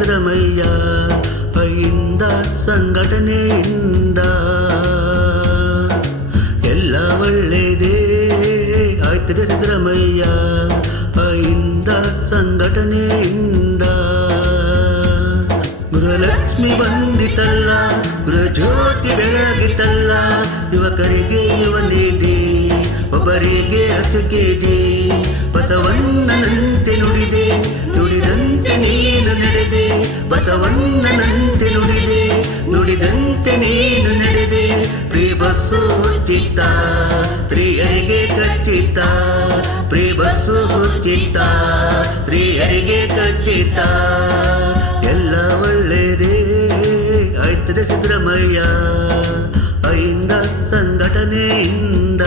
ಸಿದ್ದರಾಮಯ್ಯ ಕೈಯಿಂದ ಸಂಘಟನೆಯಿಂದ ಎಲ್ಲ ಒಳ್ಳೆಯದೇ ಆಯ್ತದೆ ಸಿದ್ದರಾಮಯ್ಯ ಕೈಯಿಂದ ಸಂಘಟನೆಯಿಂದ ಗೃಹಲಕ್ಷ್ಮಿ ಬಂದಿತಲ್ಲ ಗೃಹಜ್ಯೋತಿ ಬೆಳಗಿತಲ್ಲ ಯುವಕರಿಗೆ ಯುವನಿಧಿ ಒಬ್ಬರಿಗೆ 10 kg ಬಸವಣ್ಣನಂತೆ ನುಡಿದೆ ನುಡಿದಂತೆ ನೀನು ನಡೆದೆ ಬಸವಣ್ಣನಂತೆ ನುಡಿದೆ ನುಡಿದಂತೆ ನೀನು ನಡೆದೆ ಪ್ರೀ ಬಸ್ಸು ಹುಚ್ಚಿತ್ತ ಸ್ತ್ರೀಯರಿಗೆ ಖಚಿತ ಪ್ರೀ ಬಸ್ಸು ಹುಚ್ಚಿತ್ತ ಸ್ತ್ರೀಯರಿಗೆ ಖಚಿತ ಎಲ್ಲ ಒಳ್ಳೆಯದೇ ಆಯ್ತದೆ ಸಿದ್ದರಾಮಯ್ಯ ಕೈಯಿಂದ ಸಂಘಟನೆಯಿಂದ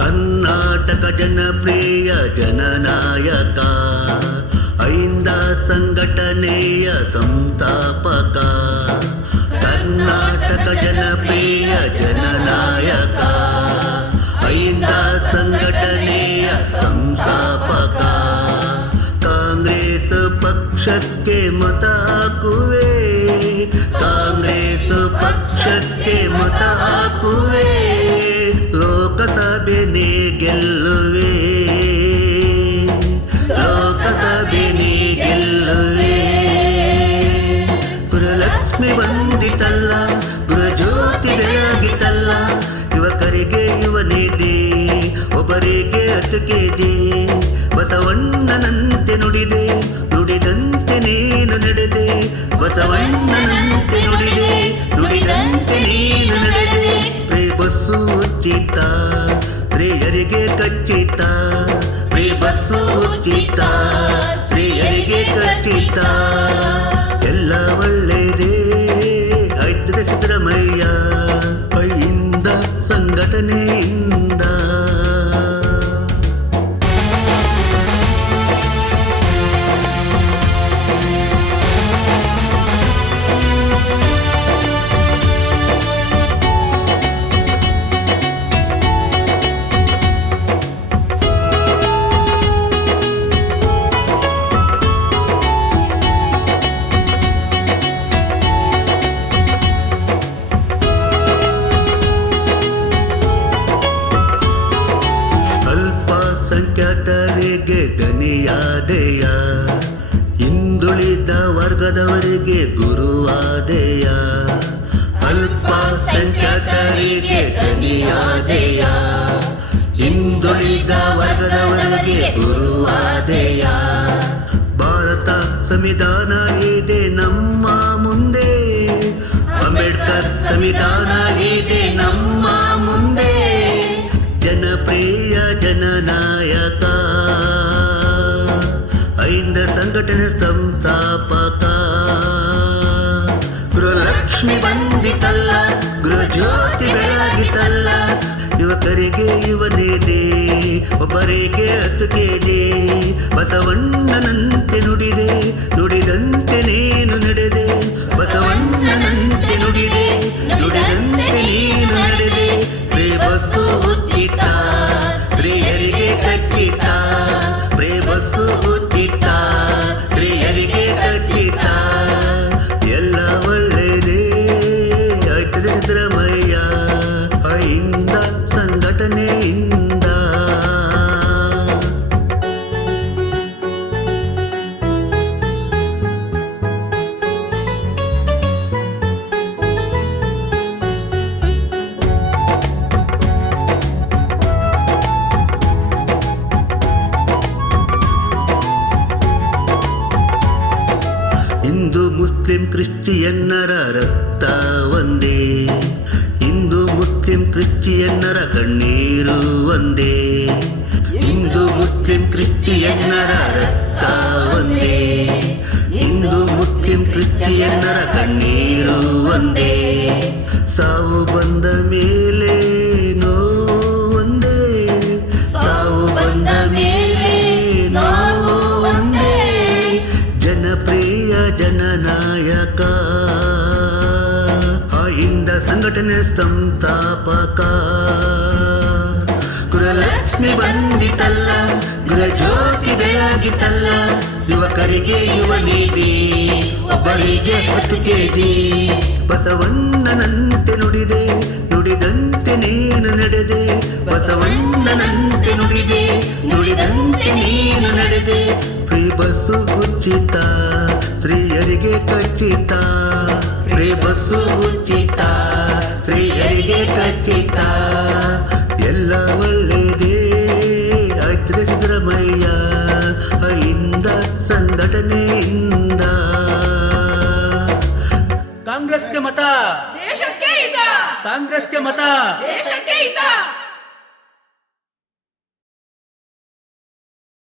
ಕರ್ನಾಟಕ ಜನಪ್ರಿಯ ಜನನಾಯಕ ಐಂದ ಸಂಘಟನೆಯ ಸಂಸ್ಥಾಪಕ ಕರ್ನಾಟಕ ಜನಪ್ರಿಯ ಜನನಾಯಕ ಐಂದ ಸಂಘಟನೆಯ ಸಂಸ್ಥಾಪಕ ಕಾಂಗ್ರೆಸ್ ಪಕ್ಷಕ್ಕೆ ಮತ ಹಾಕುವೆ ಕಾಂಗ್ರೆಸ್ ಪಕ್ಷಕ್ಕೆ ಮತ ಹಾಕುವೆ ಲೋಕಸಭೆನೇ ಗೆಲ್ಲುವೆ ಲೋಕಸಭೆನೇ ಗೆಲ್ಲುವೆ ಗೃಹಲಕ್ಷ್ಮಿ ಬಂದಿತಲ್ಲ ಗೃಹಜ್ಯೋತಿ ಬೆಳಗಿತಲ್ಲ ಯುವಕರಿಗೆ ಯುವನಿಧಿ ಒಬ್ಬರಿಗೆ 10 kg ಬಸವಣ್ಣನಂತೆ ನುಡಿದೆ ನುಡಿದಂತೆ ನೀನು ನಡೆದೆ ಬಸವಣ್ಣನಂತೆ ನುಡಿದೆ ನುಡಿದಂತೆ ನೀನು ನಡೆದೆ ಪ್ರೀ ಬಸ್ಸು ಉಚಿತ ಸ್ತ್ರೀಯರಿಗೆ ಖಚಿತ ಪ್ರೀ ಬಸ್ಸು ಉಚಿತ ಸ್ತ್ರೀಯರಿಗೆ ಖಚಿತ ಎಲ್ಲ ಒಳ್ಳೆಯದೇ ಆಯ್ತದೆ ಸಿದ್ದರಾಮಯ್ಯ ಕೈಯಿಂದ ಸಂಘಟನೆಯಿಂದ ಸಂಖ್ಯಾತರಿಗೆ ದನಿಯಾದೆಯ ಹಿಂದುಳಿದ ವರ್ಗದವರಿಗೆ ಗುರುವಾದೆಯ ಅಲ್ಪಸಂಖ್ಯಾತರಿಗೆ ದನಿಯಾದೆಯ ಹಿಂದುಳಿದ ವರ್ಗದವರಿಗೆ ಗುರುವಾದೆಯ ಭಾರತ ಸಂವಿಧಾನ ಇದೆ ನಮ್ಮ ಮುಂದೆ ಅಂಬೇಡ್ಕರ್ ಸಂವಿಧಾನ ಇದೆ ನಮ್ಮ ಮುಂದೆ ಜನಪ್ರಿಯ ಜನನಾಯಕ ಐಂದ ಸಂಘಟನೆ ಸಂಸ್ಥಾಪಕ ಗೃಹಲಕ್ಷ್ಮಿ ಬಂದಿತಲ್ಲ ಗೃಹಜ್ಯೋತಿ ಬೆಳಗಿತಲ್ಲ ಯುವಕರಿಗೆ ಯುವನಿಧಿ ಒಬ್ಬರಿಗೆ 10 kg ಬಸವಣ್ಣನಂತೆ ನುಡಿದೆ ನುಡಿದಂತೆ ನೀನು ನಡೆದೆ ಬಸವಣ್ಣನಂತೆ ನುಡಿದೆ ನುಡಿದಂತೆ ನೀನು ನಡೆದೆ ಪ್ರೀ ಬಸ್ಸು ಉಚಿತ ಸ್ತ್ರೀಯರಿಗೆ ಖಚಿತ ಪ್ರೀ ಬಸ್ಸು ಉಚಿತ ಸ್ತ್ರೀಯರಿಗೆ ಖಚಿತ ಎಲ್ಲ ಒಳ್ಳೆಯದೇ ಆಯ್ತದೆ ಸಿದ್ದರಾಮಯ್ಯ ಕೈಯಿಂದ ಸಂಘಟನೆಯಿಂದ ಹಿಂದೂ ಮುಸ್ಲಿಂ ಕ್ರಿಶ್ಚಿಯನ್ನರ ರಕ್ತ ಒಂದೇ ಹಿಂದೂ ಮುಸ್ಲಿಂ ಕ್ರಿಶ್ಚಿಯನ್ನರ ಕಣ್ಣೀರು ಒಂದೇ ಹಿಂದೂ ಮುಸ್ಲಿಂ ಕ್ರಿಶ್ಚಿಯನ್ನರ ರಕ್ತ ಒಂದೇ ಹಿಂದೂ ಮುಸ್ಲಿಂ ಕ್ರಿಶ್ಚಿಯನ್ನರ ಕಣ್ಣೀರು ಒಂದೇ ಸಾವು ಬಂದ ಮೇಲೆ ನೋವು ಒಂದೇ ಸಾವು ಸಂಘಟನೆ ಸಂಸ್ಥಾಪಕ ಗೃಹಲಕ್ಷ್ಮಿ ಬಂದಿತಲ್ಲ, ಗೃಹಜ್ಯೋತಿ ಬೆಳಗಿತಲ್ಲ, ಯುವಕರಿಗೆ ಯುವ ನೀತಿ, ಒಬ್ಬರಿಗೆ 10 ಕೆಜಿ. ಬಸವಣ್ಣನಂತೆ ನುಡಿದೆ, ನುಡಿದಂತೆ ನೀನು ನಡೆದೆ, ಬಸವಣ್ಣನಂತೆ ನುಡಿದೆ, ನುಡಿದಂತೆ ನೀನು ನಡೆದೆ. ಫ್ರೀ ಬಸ್ಸು ಉಚಿತ, ಸ್ತ್ರೀಯರಿಗೆ ಖಚಿತ, ಫ್ರೀ ಬಸ್ಸು ಉಚಿತ, ಸ್ತ್ರೀಯರಿಗೆ ಖಚಿತ. ಎಲ್ಲ ಒಳ್ಳೆಯದೇ ಆಯ್ತದೆ ಸಿದ್ದರಾಮಯ್ಯ ಇಂದ ಸಂಘಟನೆಯಿಂದ. ಕಾಂಗ್ರೆಸ್ಗೆ ಮತ, ದೇಶಕ್ಕೆ ಹಿತ, ಕಾಂಗ್ರೆಸ್ಗೆ ಮತ, ದೇಶಕ್ಕೆ ಹಿತ.